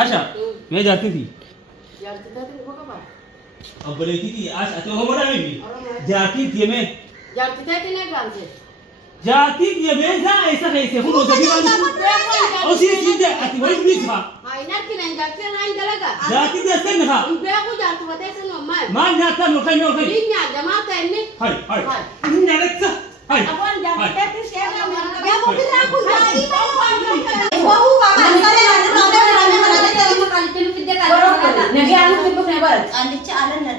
आशा मैं जाती थी अब बोले थी आशा तो हमारा में भी जाती थी मैं जाती थी मैं जा ऐसा कैसे हो सभी बात उसी चीज है अति वही भी था जाती थी ऐसे ना मान जाता नो कहीं हाय हाय नहीं लगता हाय अपन जाते थे शेर या वो भी राखू जाई वो बाबा नगे आलू के बने बर आणि चालन ना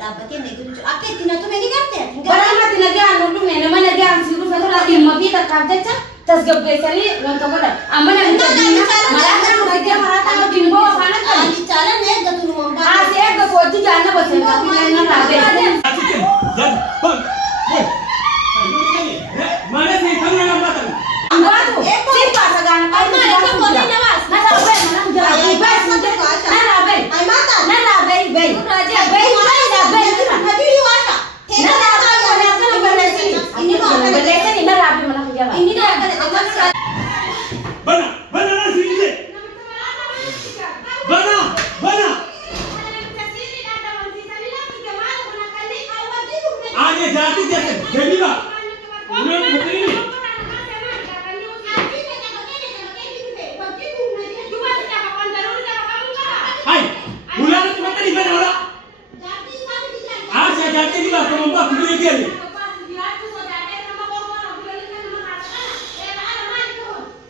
दाबते नेगुर आके दिन तो मेरी करते बरा मत नगे आलू ने मन नगे आलू सुरू सगळा ती मगी तर कागदाचा तसगब बेसली नंतर बरं आम्हाला मला तर माहिती मराठा डिंबो खाना आणि चालन ने गतुन मम्मा आज एक गोटी जाना बसेल का ना राबे माने से थांबला ना बात बातो सिर पासा गाना काय ना बोली नवास ना राबे ना जाई बस ना राबे आई माता ना राबे बे राजा बे नाही राबे नदी वाटा ना राबे ना बलेसी इन्हीं को बलेसी ना राबे मला घ्या इन्हीं को बना बना ना सीधे बना बना आगे जाती जैसे जमीला उन्हें खतरी नहीं हाय बुलाने तो खतरी बना वाला आज जाती नहीं बात हम बात नहीं किया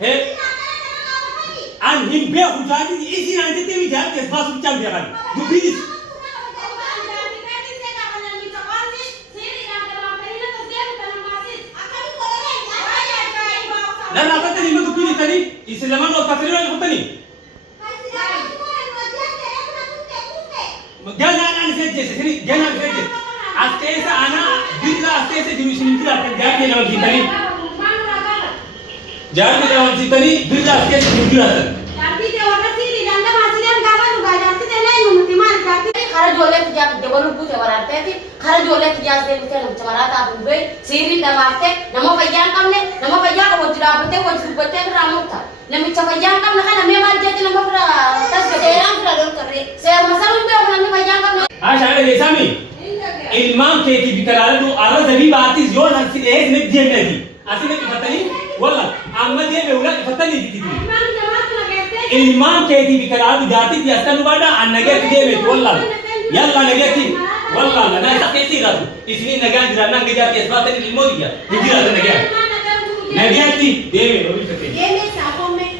है an himbe hujati isi na ndete mi jaati espaço de chambe kan do bis la la bata ni mtu pili tani islaman wa kafiri wa kutani gana ana seje sini gana seje astesa ana billa astesa division kila jaati na kitani जाती देवांची तरी बिरला केस बिरला जाती देवांची ती गंगा मासिल्यान गावा लुगा जाती ते नाही म्हणती मार जाती खरा जोले तुझ्या देवलू पूजे वराते ती खरा जोले तुझ्या से ते चमराता बुबे सीरी दवाते नमो भैया कमने नमो भैया को वजरा बते रामता नमी चपैया कम ना नमे मार जाती नमो फ्रा तस तेराम प्रदोल कर रे से मसल पे नमी भैया कम आ शायद ऐसा मी इमाम के की बिकराल तो आरो जभी बात इस जो हंसी एक ने दिए नहीं असली की पता नहीं والله اما دي بيقولك فتني دي الامام كيدي بكلام ذاتي دي استنوا بعد ان نجات دي والله يلا نجاتي والله انا تقيتي غادي اسمي نجات جرانا نجات اثبات الموديه نجي هذا نجات نجاتي دي روي كتي ये में सापों में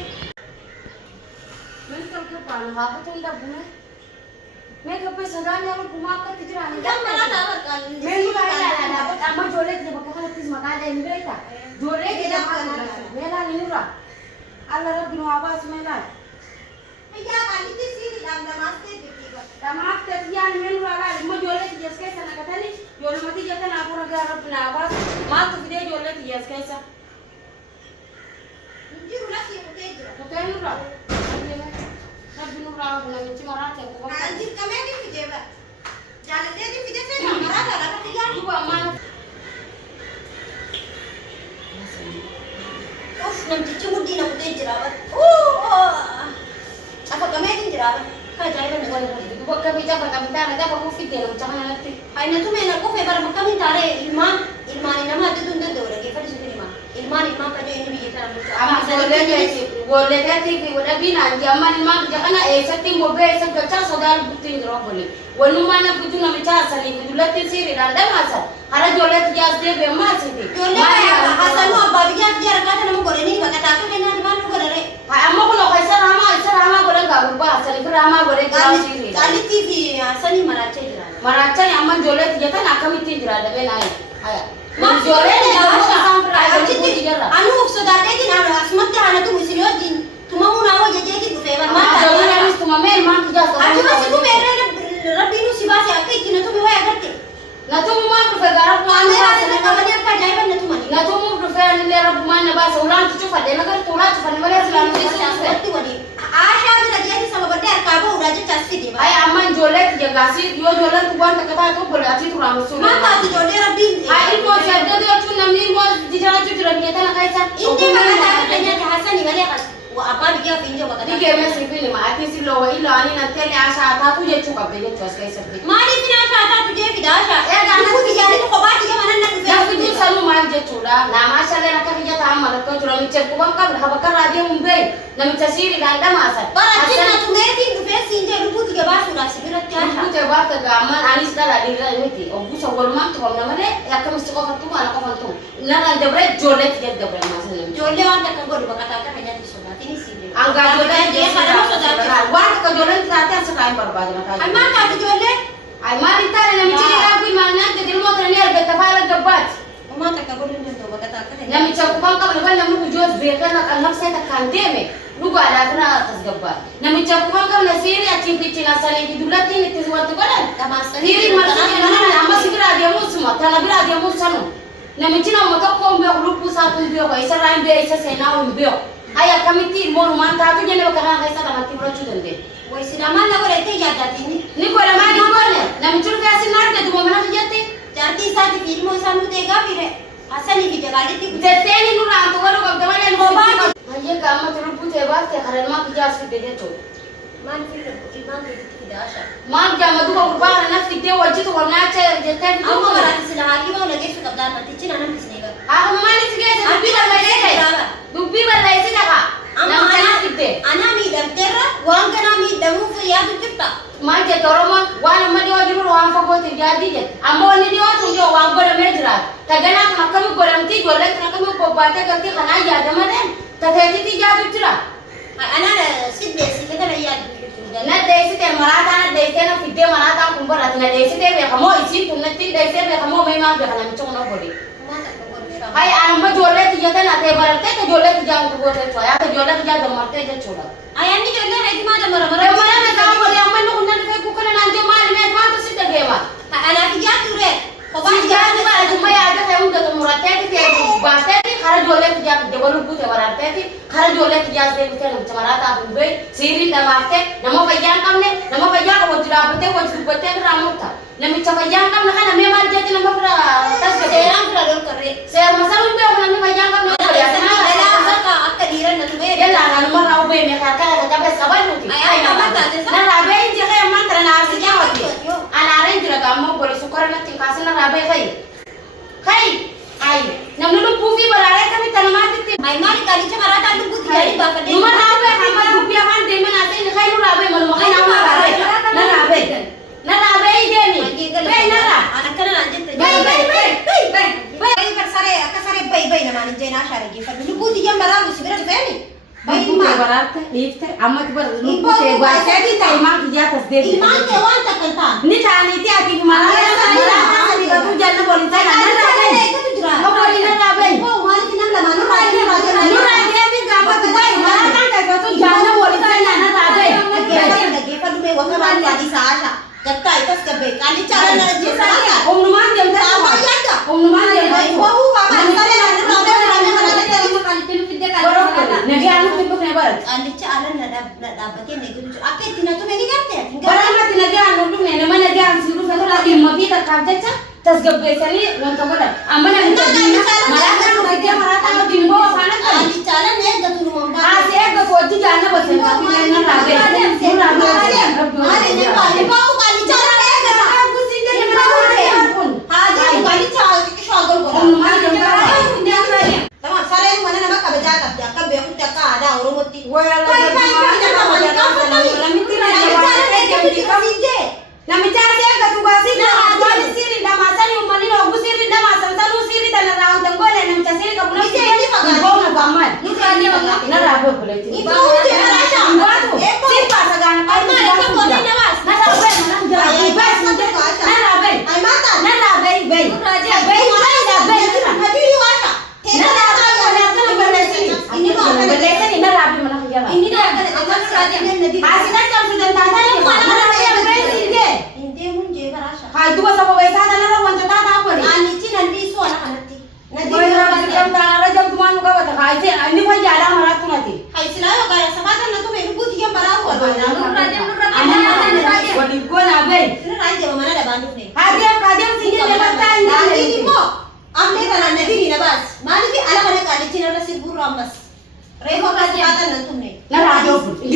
मैं कल के पान हाथ तो इंदा बुने मैं कब पे सगाने और घुमा कर तिजराने जब मरा टावर का मैं लुगा ला अम्मा जोले के बका तीस मका दे मिलेता जोले के मेला निनुरा अल्लाह रब नु आवाज मेला भैया काली थी सी नमस्ते देखिएगा नमस्ते यान मेनुरा ला म जोले के जस कैसा ना कथा नहीं जोले मती जता ना पूरा घर रब ना आवाज मां तो दे जोले के जस कैसा जी रुला सी उठे जरा तो तेनुरा रब नुरा बुना मिच मरा चे को हां जी कमे की फिजेबा जाले दे दी फिजे से मरा ला भैया तू अम्मा उफ नंची चुमुदी ना उठे जरा apa kami ini jerabat Kajai kan bukan itu buat kami cakap kami tak ada apa covid dia macam mana nanti. Aina tu mana aku febar macam ni tare ilman ini nama tu tu tu orang kita di sini ilman kerja ini bisa orang tu. Boleh jadi boleh bina zaman ilman jangan setim mobil segala saudara bukti drop boleh. Walau mana puju nama cara seni puju latih siri dan dah masa. Hara jolet jas dia bemas itu. Jolet asal mu abah dia kerja kata nama boleh ni bakat aku kena di mana boleh. Amma kalau kaisa rama boleh gak berubah. Asal itu rama boleh jauh siri. Kali TV asal ni maraca je. Maraca yang aman jolet dia kan akan itu jelas ada benar. Ayah. Mak jolet dia apa? Anu saudara dia kan asmat dia anak tu mesti dia din. Tuma mu nawa jadi kita febar. Mak jolet habis tuma mel mak kerja. Aja masih tu mereka Rabbi nu si basi aku ikut tu bawa agak tu. Na tu mu mak prefer garap tu anu Anda ada kawan yang kerja apa tu mani. Na tu mu prefer ni lerap mana bahasa ulang tu cuba deh. Nagar tu ulang cuba ni mana selalu tu cuba. Tu mani. Ayah ada jadi sama benda kabu udah je casti dia. Ayah aman jolet dia gasih. Yo jolet tu buat kata aku boleh asyik tu ramus tu. Mata tu jolet Rabbi. Ayah ini mau jadi dia tu namni mau dijana tu jadi dia nak kaisa. Ini mana tak kerja Hasan ni mana kan. Wah apa dia finja wakata. Ni ke me sifini ma ati si lo ilo ani na tele asha ta tu je chuka be je chos kai sabbi. Mali sina asha ta tuje fidasha. Ega na Kuti jari ko bati ke manan na ya fuji salu ma je chula na ma sha le na ka hija ta amma ko chula mi che ko ban ka ha bakar radio mumbe na mi tasiri ganda ma sa. Bara jinna tumeti dufe sinja ruputi ke basu na sibira Ku tasha. te ba ka ga man ani sta la di ra miti o bu so gol man to na male ya ka mi ko fatu ma na ko fatu. Na na de bre jole ti de bre ma sa. Jolle wanta kan godu bakata ka hanya di soda tini sibira. Angga jole je kada mo soda. wa ka jole ti ta ta sa kai barbad na ka. Amma ka jolle. Ay mari tare na mi ci ga ku ma na de mo tra ne be ta fara gabbat. Amma ta ka godu ndo bakata ka hanya. Nami cakupan ka bal na mu jos be kana kan nafsa ta kandeme lugu ala kana tasgabba nami cakupan ka na siri a cipi cina sale ki dulati ni tiswatu balan Tamasa. siri marsi na amma sigira dia musma tana bira dia musanu nami cina mo to ko mbe lupu sa tu bio ko isa ran be isa sena o bio aya kamiti mo man ta tu jene kana ka isa ta tibro chu dende Wai sinaman na gore te yada tini. ni ko la mani ko ne nami chur ka sin nar de tu mo mana jete Jarti saati filmo sanu dega fire. Asali ki jagah ti jete ni nu ran to ko ko de mane no ba ये काम में तो पूछे बात के खरन मां की जास दे दे तो man fire iman de fidasha. मां क्या मधु को बाहर ना सीधे वजी तो वरना चे जते Amma barati sila haki mau lagi suka dan mati cina nan bisnega. हां मां ने सीधे दुबी कर ले गए दुबी कर ले सीधा का Amma ना ana सीधे ana mi dam terra wan kana mi damu fu ya tu tipta. मां के तोरो मां वाला मडी वजी रो वां फको ते जादी जे अम्मो ने दियो तो जो वां गोरे मेजरा तगना मकम गोरम ती गोले तकम को बातें करती खाना याद मने तथे ती जादू चला Ana da sidde sikata na ya na desi te marata na desi na fide marata kumbara na desi te be kamo isi tunna tin desi be kamo mai ma be kana michong na bodi hai amma jole ti jata na te barate te jole ti jang to bote to ya te jole ti jang marte je choda Ayani jolle hai ma da mara re mara na ka bodi amma no kunna te ku kana na je mal me ma to sita ge ma Ana ki ya tu re. Ko ba si ja ni ma tu mai ada hai unda to murate ti te bate ti khara jole ti jang de bolu ku te barate ti khara jole ti jang de te no marata bumbe siri da marte namo kayyan kamne namo kayyan ko jira bote ra mutta nami chakayyan kam na kana me mar je ti namo fra tas ge seram fra dol karre. Saya masalah itu aku nanti bayang kan Ana nanti da ya sana sana da ka akka diran na tu be. ya lah lalu mana aku ini kata aku capek sabar nanti Ay, apa tadi, Sa? nah rabe ini jangan yang mantra nasi jawab anak orang juga kamu boleh syukur nanti kasih nah rabe kai namun lu pufi berada kami tanaman itu Ay mali kali cha marata lu buti jari ba ka de. Cuma rabe hamba rupiah kan demi nanti ini kai lu rabe malu makan nama rabe nah rabe ini nih bay nara Anak kana na jette. bay Bay sare akka sare bay na mani jena share gi fa lu buti jam bara lu sibira beni. Bay Ibu ma. berarti ifte amma tiba lu Ibu pute gua buat saya kita imam di atas deh Iman ke wanta kanta. ni tani ti ati mara ni ka tu jangan boleh saya na rabe no boleh na rabe Oh mali kinan la manu raja nu rabe ni ka pa tu bai mara kan ka tu jangan boleh saya na rabe Ge fa lu me wa ka mali adi saasha. Jatta itas ke be kali cara na je saasha. om numan jam ta Apa yanda? om numan jam ta Bahu ba ma sare na raja kali tinu fidde kali. nagi anu tipu ne bar Alicha alan na dabate ne gudu. Akke tina tu me ni garte. barang ti nagi anu tu ne mana nagi anu siru sa ra di mafi ta ka jacha tas gabbe sani wanta bola amma na ni mara kan mu dia mara ta dimbo kana ka Alicha alan ne gatu nu mamba. आज एक कोटी जाना बसन का फिर ना रागे पूरा Are ne kali bahu kali cara ne gata. कुछ नहीं करने वाला कौन Haja kali cara ke shagol bola. हम मार जंगल Tamam sare ni mana nama ka beja ka ya ka be ku ta ka ada oro moti. वो वाला na michara ya ka tugasi na wali siri na masani umani na ugusiri na masantalu siri na raun tangole na mchasiri ka kuna Ni magana. ngoma kamal Ni kali magana. na rabo kule ti Ibu je marasha. watu si pasa gana Ay, ma, ikaw ko rin nawas. na rabe na jara Ay, bas bas, na na rabe Ay mata. na rabe bay Raja, bay na rabe Hadiri washa. na rabe na balesi Ini ko akan balesi na rabe mana kaya ini dia akan akan raja nadi. asina jam sudah tata ni mana rabe bay singe Hindi mun je marasha. hai tu basa ko baysa na rawan wanto tata pari Ani chi nandi so ana kanati. Nadi Boy rabe jam tana jam tuman ka wata hai se ani fa jara mara tu nati Hai sinayo kaya sabatan na to me buti ke bara ko. wadi ko na bay Sino raja mana da bandu ne. kadem singe ne bata Nadi ni mo. Amne kana nadi ni na bas. Mali bi ala kana kali chi na rasibur rambas. Reho ka sabatan na tumne. na rabe dhufu.